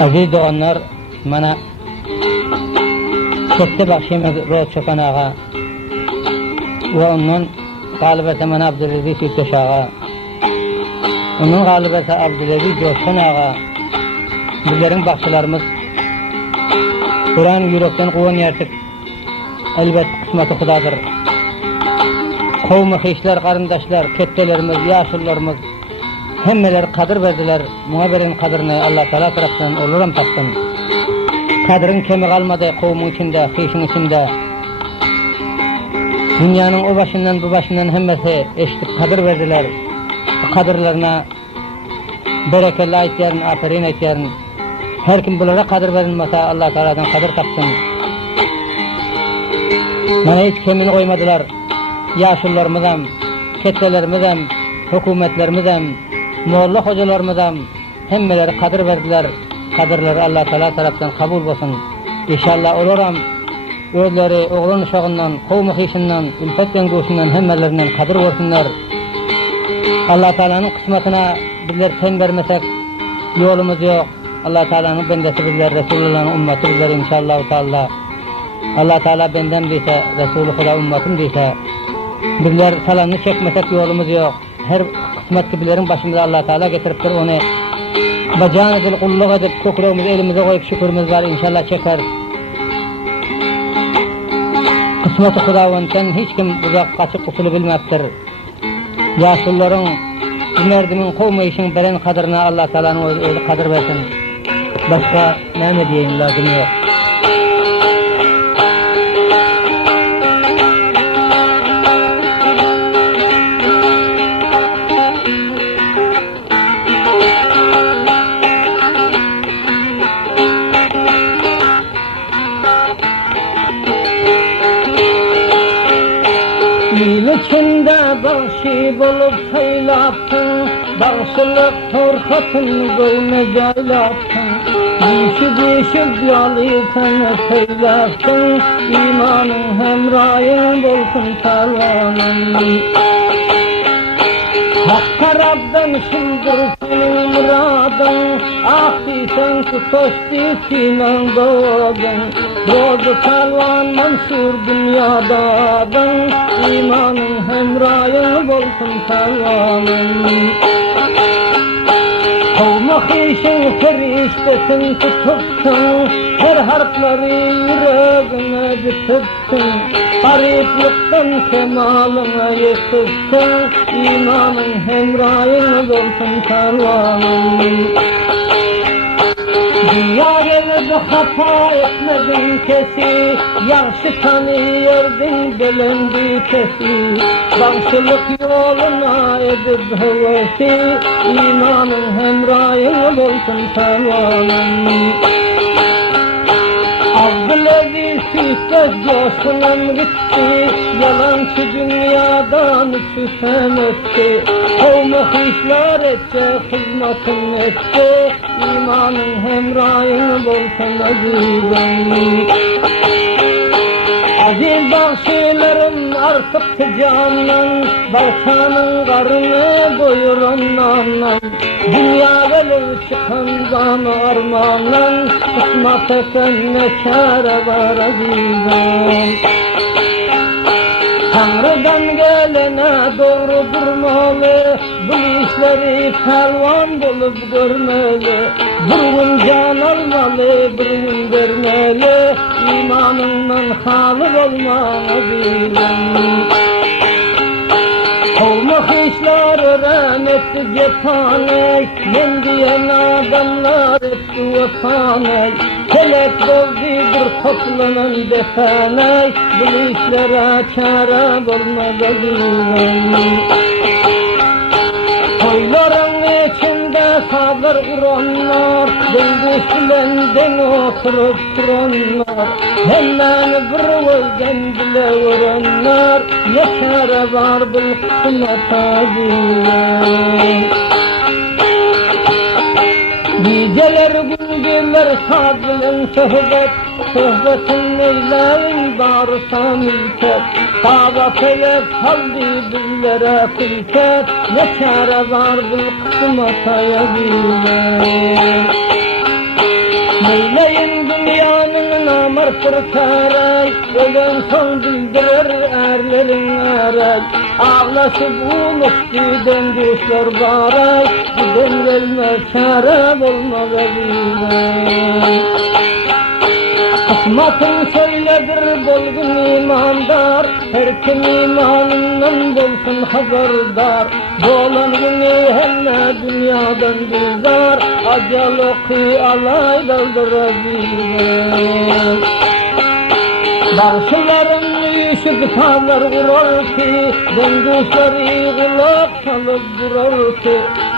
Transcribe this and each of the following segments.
Aziz doğanlar, mana Sette Bakşemi Roğut Çokan ağa ve onun galibesi mana Abdülaziz Ülkeş ağa, onun galibesi Abdülaziz Coşkun ağa. Bizlerin bakçılarımız Kur'an yürekten kuvan yertik. Elbet kısmeti Hudadır. Kovmu hişler, karındaşlar, kettelerimiz, yaşıllarımız hemmeler kadir verdiler. Muhaberin kadrini Allah Teala tarafından olurum taptın. Kadrin kemi kalmadı kovmun içinde, hişin içinde. Dünyanın o başından bu başından hemmesi eşitlik kadir verdiler. Bu kadirlerine berekeli ayetlerin, aferin ayetlerin. Her kim bunlara kadir verilmese Allah Teala'dan kadir tapsın. Bana hiç kemini koymadılar. Yaşlılarımızdan, kettelerimizdem, hükümetlerimizden, Molla hocalarımızdan hemmeleri kadir verdiler. Kadirleri Allah Teala tarafından kabul olsun. İnşallah olurum. Özleri oğlun uşağından, kovmu hişinden, ülfetten göğsünden hemmelerinden kadir olsunlar. Allah Teala'nın kısmetine bizler ten vermesek yolumuz yok. Allah Teala'nın bendesi bizler, Resulullah'ın ümmeti bizler inşallah. Allah Teala benden deyse, Resulü Huda ümmetim deyse, bizler salanını çekmesek yolumuz yok. Her kısmet gibilerin başında Allah Teala getiriptir onu. Bacağını dil kulluk edip kökreğimizi elimize koyup şükürümüz var inşallah çeker. Kısmet-i Hudavundan hiç kim uzak kaçık usulü bilmektir. Yaşlıların, merdimin kovma işin beren kadırına Allah Teala'nın öyle kadır versin. Başka ne diyeyim lazım yok. İçinde bağışı bulup saylattın, bağışılık torkatın gövne caylattın. Düşüp yalıyken saylattın, imanın hemrayın bulsun tarvanın. Hakka Rab'dan şıldır senin muradın, ahdi sen kutoştu sinan doğdun. Doğdu talvan mansur dünyadadın, imanın hemrayın olsun talvanın. Kovmak işin feriştesin tutupsun, her harfleri yüreğine bitipsin. Gariplikten kemalına yıkıpsın, imanın hemrayın olsun talvanın. Dünya geldi hata etmedin kesi, yaxşı tanıyırdın belendi kesi. Bağışılık yoluna edip hevesi, imanın hemrayın olsun tarvanın. Abdülaziz süsle coşkunan gitti, yalancı dünyadan şüphem etti. Kovmu hişler etse, hizmetin etse, imanın hemrayın olsun azizim. Aziz bağışlarım artık ticanan, balkanın karını doyurandan. Dünya gelir çıkandan armanan, kısmet esen ne çare var azizim. Tanrı'dan gelene doğru durmalı, bu işleri pelvan bulup görmeli. Bir gün can almalı, bir gün vermeli, imanından halı olmalıyım. Kovmak işler öğren etti cephaney, men diyen adamlar etti vefaney. Kelek doldu bir toplanan defaney, bu işlere çare olmalıyım. Toyların içinde sabır uranlar, döngüsülenden oturup duranlar. Hemen bir özden bile vuranlar, yaşara var bil kısmet azizim. Geceler gündüzler sadılın sohbetin eyleyin bağırsa mülket. Dağda felek saldı dillere külket, ne çare var bil kısmet azizim. Neyleyin dünyanın namartır taray, ölen son bildirir erlerin aray. Ağlaşıp uluştu'dan düşler baray, giden gelmez çare bulma verilmez. Kısmatın söyledir bolgun imandar, her kim imanından bolsun haberdar. Bolan günü hemme dünyadan dizar, acal oku alay daldırabilmez. Barşıların uyuşup kalır uğrar ki, dengüşleri kulak salıp durar ki,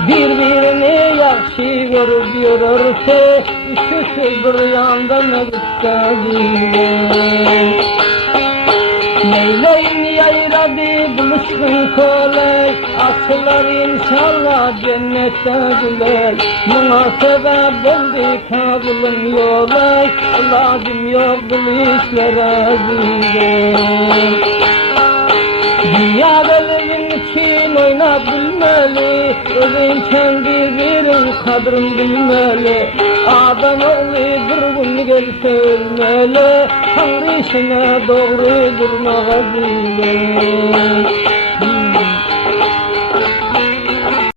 birbirini yakşı görüp yorar ki, üçüsü bir yandan öpüstediler. Neyleyin yayradı buluşkun kolay, asılar inşallah cennette güler. Buna sebep oldu kabulun yolay, lazım yok bu işlere güzel. Dünya benim için oynap bilmeli, özün kendi birin kadrin bilmeli. Adam oğlu bir gün gelse ölmeli, Tanrı işine doğru durmağa bilir.